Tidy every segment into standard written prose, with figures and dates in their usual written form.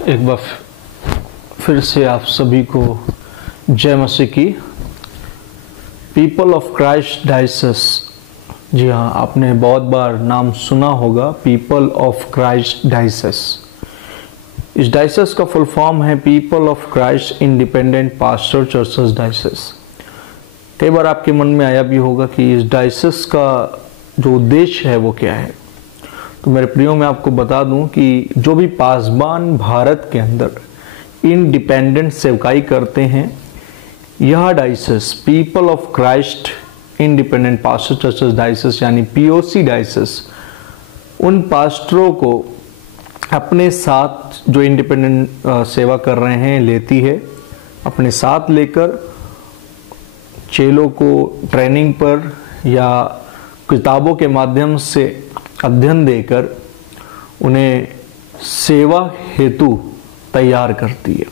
एक बार फिर से आप सभी को जय मसीह की। पीपल ऑफ क्राइस्ट डायसेस, जी हाँ, आपने बहुत बार नाम सुना होगा पीपल ऑफ क्राइस्ट डायसेस। इस डायसेस का फुल फॉर्म है people of Christ independent pastor churches diocese. कई बार आपके मन में आया भी होगा कि इस डायसेस का जो उद्देश्य है वो क्या है। तो मेरे प्रियो, मैं आपको बता दूं कि जो भी पासबान भारत के अंदर इंडिपेंडेंट सेवकाई करते हैं, यह diocese people of Christ independent pastor churches diocese यानी पीओसी डायसेस उन पास्टरों को अपने साथ जो इंडिपेंडेंट सेवा कर रहे हैं लेती है, अपने साथ लेकर चेलों को ट्रेनिंग पर या किताबों के माध्यम से अध्ययन देकर उन्हें सेवा हेतु तैयार करती है।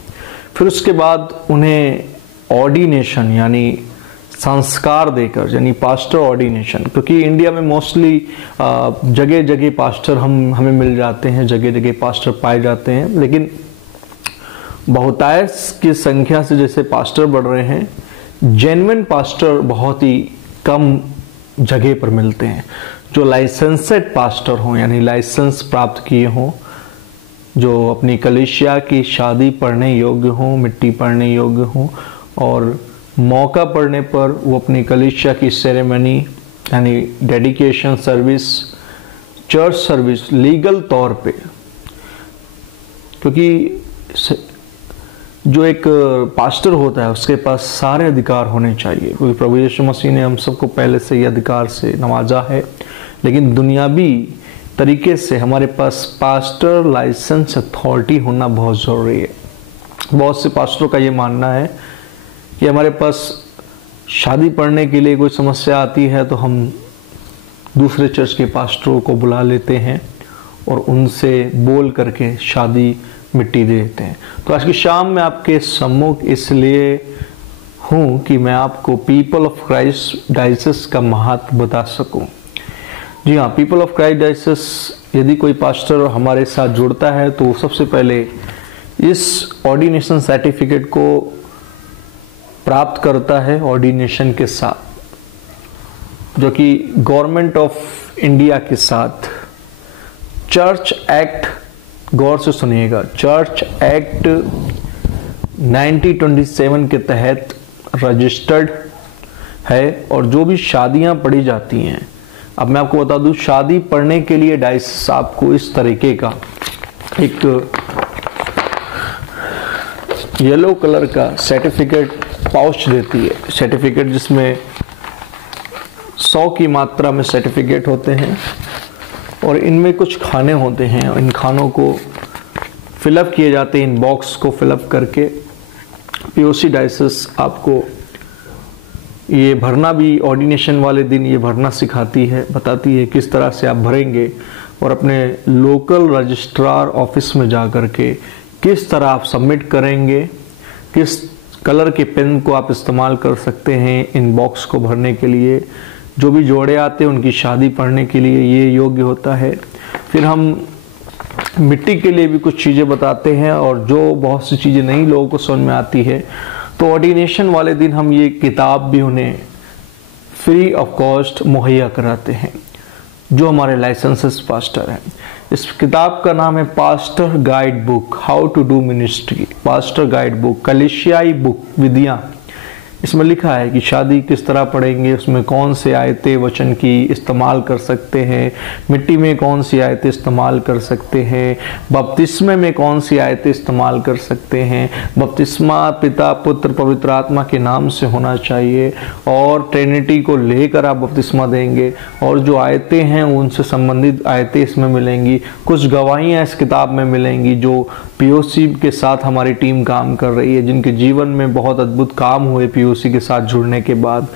फिर उसके बाद उन्हें ऑर्डिनेशन यानी संस्कार देकर, यानी पास्टर ऑर्डिनेशन, क्योंकि इंडिया में मोस्टली जगह जगह पास्टर हमें मिल जाते हैं, जगह जगह पास्टर पाए जाते हैं, लेकिन बहुतायत की संख्या से जैसे पास्टर बढ़ रहे हैं, जेन्युइन पास्टर बहुत ही कम जगह पर मिलते हैं। जो लाइसेंसेड पास्टर हों, यानी लाइसेंस प्राप्त किए हों, जो अपनी कलीसिया की शादी पढ़ने योग्य हों, मिट्टी पढ़ने योग्य हों, और मौका पड़ने पर वो अपनी कलीसिया की सेरेमनी यानी dedication service, church service legal तौर पे, क्योंकि जो एक पास्टर होता है उसके पास सारे अधिकार होने चाहिए, क्योंकि प्रभु यीशु मसीह ने हम सबको पहले से ही अधिकार से नवाजा है। लेकिन दुनियावी तरीके से हमारे पास पास्टर लाइसेंस अथॉरिटी होना बहुत ज़रूरी है। बहुत से पास्टरों का ये मानना है कि हमारे पास शादी पढ़ने के लिए कोई समस्या आती है तो हम दूसरे चर्च के पास्टरों को बुला लेते हैं और उनसे बोल करके शादी मिट्टी दे देते हैं। तो आज की शाम में आपके सम्मुख इसलिए हूँ कि मैं आपको पीपल ऑफ क्राइस्ट डायसेस का महत्व बता सकूं। जी हाँ, पीपल ऑफ क्राइस्ट डायसेस यदि कोई पास्टर हमारे साथ जुड़ता है तो सबसे पहले इस ऑर्डिनेशन सर्टिफिकेट को प्राप्त करता है ऑर्डिनेशन के साथ, जो कि गवर्नमेंट ऑफ इंडिया के साथ चर्च एक्ट, गौर से सुनिएगा, चर्च एक्ट 1927 के तहत रजिस्टर्ड है। और जो भी शादियां पढ़ी जाती हैं, अब मैं आपको बता दूं, शादी पढ़ने के लिए डायसेस आपको इस तरीके का एक येलो कलर का सर्टिफिकेट पाउच देती है। सर्टिफिकेट जिसमें 100 की मात्रा में सर्टिफिकेट होते हैं और इनमें कुछ खाने होते हैं। इन खानों को फिलअप किए जाते हैं, इन बॉक्स को फिलअप करके पीओसी डायसेस आपको ये भरना भी ऑर्डिनेशन वाले दिन ये भरना सिखाती है, बताती है किस तरह से आप भरेंगे और अपने लोकल रजिस्ट्रार ऑफिस में जा कर के किस तरह आप सबमिट करेंगे, किस कलर के पेन को आप इस्तेमाल कर सकते हैं इन बॉक्स को भरने के लिए। जो भी जोड़े आते हैं उनकी शादी पढ़ने के लिए ये योग्य होता है। फिर हम मिट्टी के लिए भी कुछ चीज़ें बताते हैं, और जो बहुत सी चीज़ें नहीं लोगों को समझ में आती है तो ऑर्डिनेशन वाले दिन हम ये किताब भी उन्हें फ्री ऑफ कॉस्ट मुहैया कराते हैं, जो हमारे लाइसेंसेस पास्टर हैं। इस किताब का नाम है pastor guide book, how to do ministry, pastor guide book, कलीसियाई बुक विधियाँ। इसमें लिखा है कि शादी किस तरह पढ़ेंगे, उसमें कौन से आयतें वचन की इस्तेमाल कर सकते हैं, मिट्टी में कौन सी आयतें इस्तेमाल कर सकते हैं, बपतिस्मे में कौन सी आयतें इस्तेमाल कर सकते हैं। बपतिस्मा पिता पुत्र पवित्र आत्मा के नाम से होना चाहिए और ट्रिनिटी को लेकर आप बपतिस्मा देंगे, और जो आयतें हैं उनसे संबंधित आयतें इसमें मिलेंगी। कुछ गवाहियाँ इस किताब में मिलेंगी जो पीओसी के साथ हमारी टीम काम कर रही है, जिनके जीवन में बहुत अद्भुत काम हुए पीओसी के साथ जुड़ने के बाद,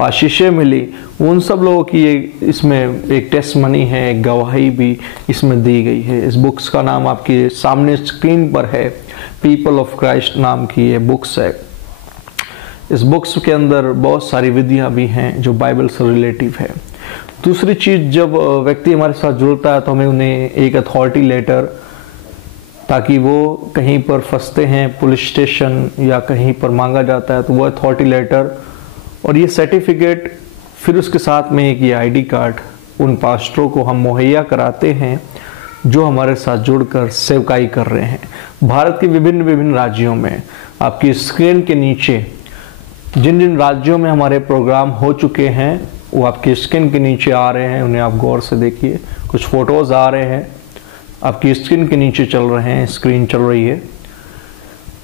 आशीषें मिली। उन सब लोगों की इसमें एक टेस्टमनी है, एक गवाही भी इसमें दी गई है। इस बुक्स का नाम आपके सामने स्क्रीन पर है, पीपल ऑफ क्राइस्ट नाम की ये बुक्स है। इस बुक्स के अंदर बहुत सारी विधियाँ भी हैं जो बाइबल से रिलेटिव है। दूसरी चीज़, जब व्यक्ति हमारे साथ जुड़ता है तो हमें उन्हें एक अथॉरिटी लेटर ताकि वो कहीं पर फंसते हैं पुलिस स्टेशन या कहीं पर मांगा जाता है तो वो अथॉरिटी लेटर और ये सर्टिफिकेट, फिर उसके साथ में एक ये आईडी कार्ड उन पास्टरों को हम मुहैया कराते हैं जो हमारे साथ जुड़कर सेवकाई कर रहे हैं भारत के विभिन्न विभिन्न राज्यों में। आपकी स्क्रीन के नीचे जिन जिन राज्यों में हमारे प्रोग्राम हो चुके हैं वो आपकी स्क्रीन के नीचे आ रहे हैं, उन्हें आप गौर से देखिए। कुछ फोटोज आ रहे हैं, आपकी स्क्रीन के नीचे चल रहे हैं, स्क्रीन चल रही है।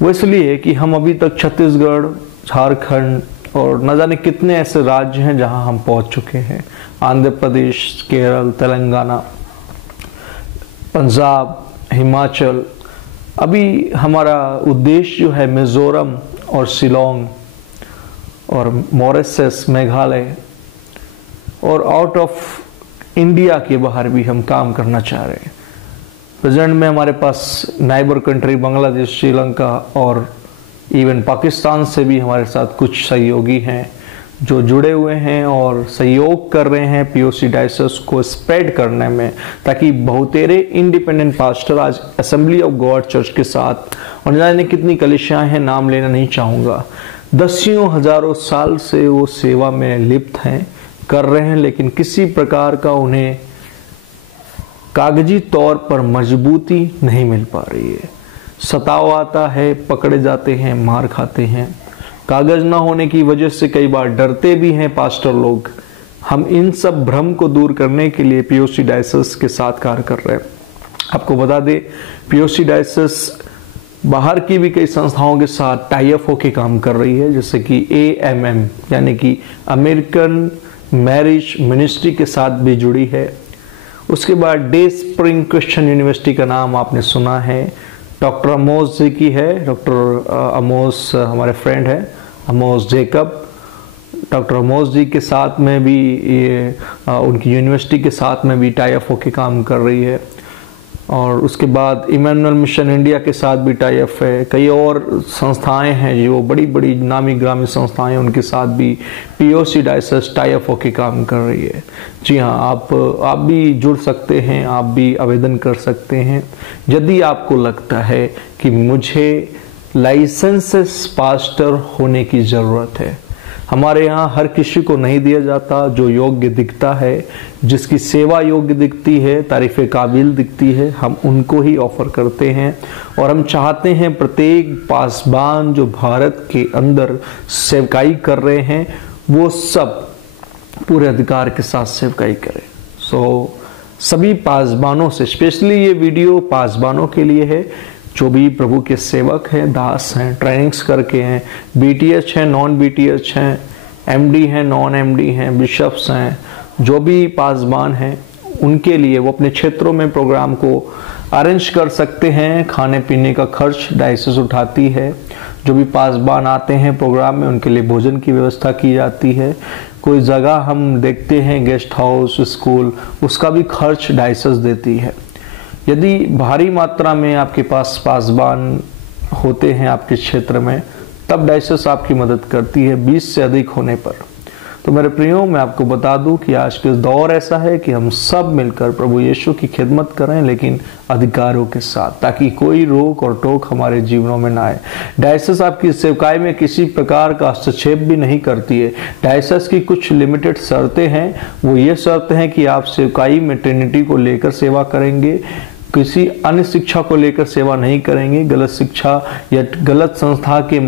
वो इसलिए कि हम अभी तक छत्तीसगढ़, झारखंड और न जाने कितने ऐसे राज्य हैं जहां हम पहुंच चुके हैं। आंध्र प्रदेश, केरल, तेलंगाना, पंजाब, हिमाचल। अभी हमारा उद्देश्य जो है मिजोरम और शिलोंग और मॉरिशस, मेघालय और आउट ऑफ इंडिया के बाहर भी हम काम करना चाह रहे हैं। प्रेजेंट में हमारे पास नाइबर कंट्री बांग्लादेश, श्रीलंका और इवन पाकिस्तान से भी हमारे साथ कुछ सहयोगी हैं जो जुड़े हुए हैं और सहयोग कर रहे हैं पीओसी डायसेस को स्प्रेड करने में, ताकि बहुतेरे इंडिपेंडेंट पास्टर आज असेंबली ऑफ गॉड चर्च के साथ, और न जाने कितनी कलिसियाएं हैं, नाम लेना नहीं चाहूँगा, दसियों हजारों साल से वो सेवा में लिप्त हैं, कर रहे हैं, लेकिन किसी प्रकार का उन्हें कागजी तौर पर मजबूती नहीं मिल पा रही है। सताव आता है, पकड़े जाते हैं, मार खाते हैं, कागज ना होने की वजह से कई बार डरते भी हैं पास्टर लोग। हम इन सब भ्रम को दूर करने के लिए पीओसी डायसेस के साथ कार्य कर रहे हैं। आपको बता दें, पीओसी डायसेस बाहर की भी कई संस्थाओं के साथ टाई अप होकर काम कर रही है, जैसे कि AMM यानी कि अमेरिकन मैरिज मिनिस्ट्री के साथ भी जुड़ी है। उसके बाद डे स्प्रिंग क्रिश्चियन यूनिवर्सिटी का नाम आपने सुना है, डॉक्टर अमोस जी की है। डॉक्टर अमोस हमारे फ्रेंड है, अमोस जेकब। डॉक्टर अमोस जी के साथ में भी ये उनकी यूनिवर्सिटी के साथ में भी टाई अप होकर काम कर रही है। और उसके बाद इमैनुअल मिशन इंडिया के साथ भी टाई अप है। कई और संस्थाएं हैं जो बड़ी बड़ी नामी ग्रामी संस्थाएं, उनके साथ भी पीओसी डायसेस टाई अप होकर काम कर रही है। जी हाँ, आप भी जुड़ सकते हैं, आप भी आवेदन कर सकते हैं यदि आपको लगता है कि मुझे लाइसेंसेस पास्टर होने की ज़रूरत है। हमारे यहाँ हर किसी को नहीं दिया जाता, जो योग्य दिखता है, जिसकी सेवा योग्य दिखती है, तारीफ़ काबिल दिखती है, हम उनको ही ऑफ़र करते हैं। और हम चाहते हैं प्रत्येक पासबान जो भारत के अंदर सेवकाई कर रहे हैं वो सब पूरे अधिकार के साथ सेवकाई करें। सभी पासबानों से, स्पेशली ये वीडियो पासबानों के लिए है जो भी प्रभु के सेवक हैं, दास हैं, ट्रेनिंग्स करके हैं, BTH हैं, नॉन BTH हैं, MD हैं, नॉन MD हैं, बिशप्स हैं, जो भी पासबान हैं उनके लिए वो अपने क्षेत्रों में प्रोग्राम को अरेंज कर सकते हैं। खाने पीने का खर्च डायसेस उठाती है। जो भी पासबान आते हैं प्रोग्राम में उनके लिए भोजन की व्यवस्था की जाती है। कोई जगह हम देखते हैं गेस्ट हाउस, स्कूल, उसका भी खर्च डायसेस देती है। यदि भारी मात्रा में आपके पास पासबान होते हैं आपके क्षेत्र में, तब डायसेस आपकी मदद करती है 20 से अधिक होने पर। तो मेरे प्रियो, मैं आपको बता दूं कि आज के दौर ऐसा है कि हम सब मिलकर प्रभु यीशु की खिदमत करें, लेकिन अधिकारों के साथ, ताकि कोई रोक और टोक हमारे जीवनों में ना आए। डायसेस आपकी सेवकाई में किसी प्रकार का हस्तक्षेप भी नहीं करती है। डायसेस की कुछ लिमिटेड शर्तें हैं। वो ये शर्त हैं कि आप सेवकाई में ट्रिनिटी को लेकर सेवा करेंगे, किसी अन्य शिक्षा को लेकर सेवा नहीं करेंगे। गलत शिक्षा या गलत संस्था के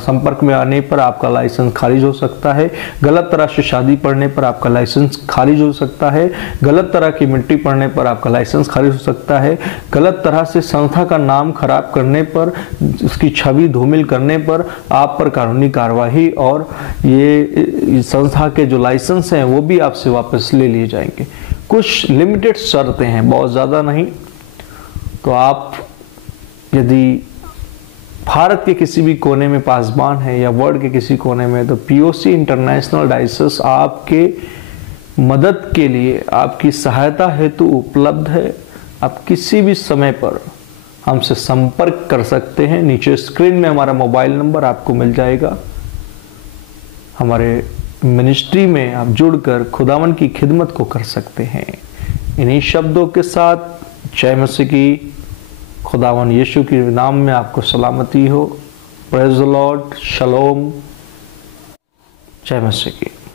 संपर्क में आने पर आपका लाइसेंस खारिज हो सकता है। गलत तरह से शादी पढ़ने पर आपका लाइसेंस खारिज हो सकता है। गलत तरह की मिट्टी पढ़ने पर आपका लाइसेंस खारिज हो सकता है। गलत तरह से संस्था का नाम खराब करने पर, उसकी छवि धूमिल करने पर आप पर कानूनी कार्रवाई और ये संस्था के जो लाइसेंस हैं वो भी आपसे वापस ले लिए जाएंगे। कुछ लिमिटेड शर्तें हैं, बहुत ज़्यादा नहीं। तो आप यदि भारत के किसी भी कोने में पासबान है या वर्ल्ड के किसी कोने में, तो पीओसी इंटरनेशनल डायसेस आपके मदद के लिए, आपकी सहायता हेतु उपलब्ध है। आप किसी भी समय पर हमसे संपर्क कर सकते हैं। नीचे स्क्रीन में हमारा मोबाइल नंबर आपको मिल जाएगा। हमारे मिनिस्ट्री में आप जुड़कर खुदावन की खिदमत को कर सकते हैं। इन्हीं शब्दों के साथ जय मसीह की, खुदावन यीशु के नाम में आपको सलामती हो। Praise the lord. शलोम। जय मसीह की।